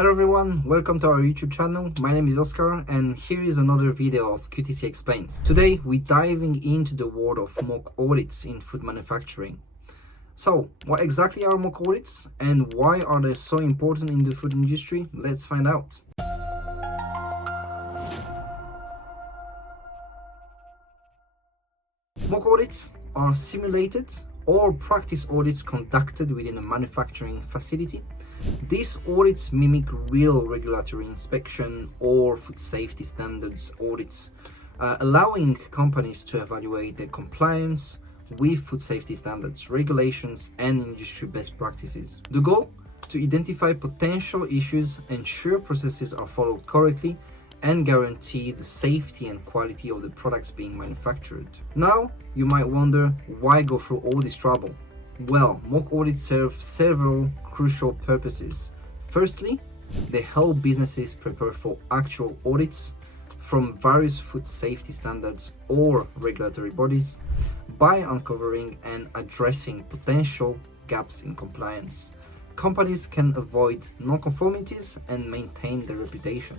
Hello everyone, welcome to our YouTube channel. My name is Oskar and here is another video of QTC Explains. Today we're diving into the world of mock audits in food manufacturing. So, what exactly are mock audits and why are they so important in the food industry? Let's find out. Mock audits are simulated or practice audits conducted within a manufacturing facility. These audits mimic real regulatory inspection or food safety standards audits, allowing companies to evaluate their compliance with food safety standards, regulations, and industry best practices. The goal? To identify potential issues, ensure processes are followed correctly, and guarantee the safety and quality of the products being manufactured. Now, you might wonder, why go through all this trouble? Well, mock audits serve several crucial purposes. Firstly, they help businesses prepare for actual audits from various food safety standards or regulatory bodies by uncovering and addressing potential gaps in compliance. Companies can avoid non-conformities and maintain their reputation.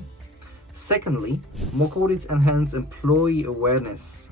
Secondly, mock audits enhance employee awareness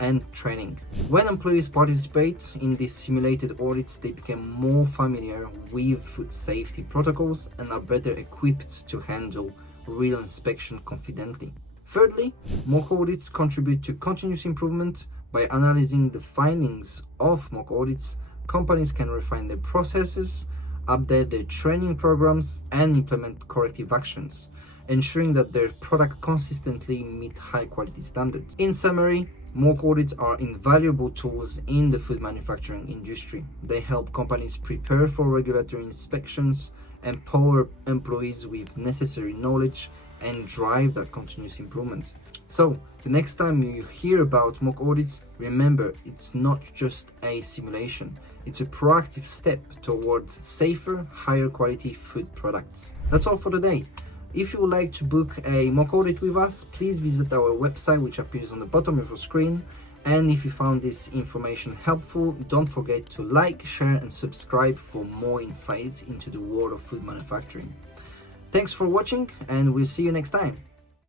and training. When employees participate in these simulated audits, they become more familiar with food safety protocols and are better equipped to handle real inspection confidently. Thirdly, mock audits contribute to continuous improvement. By analyzing the findings of mock audits, companies can refine their processes, update their training programs, and implement corrective actions, ensuring that their product consistently meet high quality standards. In summary, mock audits are invaluable tools in the food manufacturing industry. They help companies prepare for regulatory inspections, empower employees with necessary knowledge, and drive that continuous improvement. So, the next time you hear about mock audits, remember it's not just a simulation. It's a proactive step towards safer, higher quality food products. That's all for today. If you would like to book a mock audit with us, please visit our website, which appears on the bottom of your screen. And if you found this information helpful, don't forget to like, share, and subscribe for more insights into the world of food manufacturing. Thanks for watching, and we'll see you next time.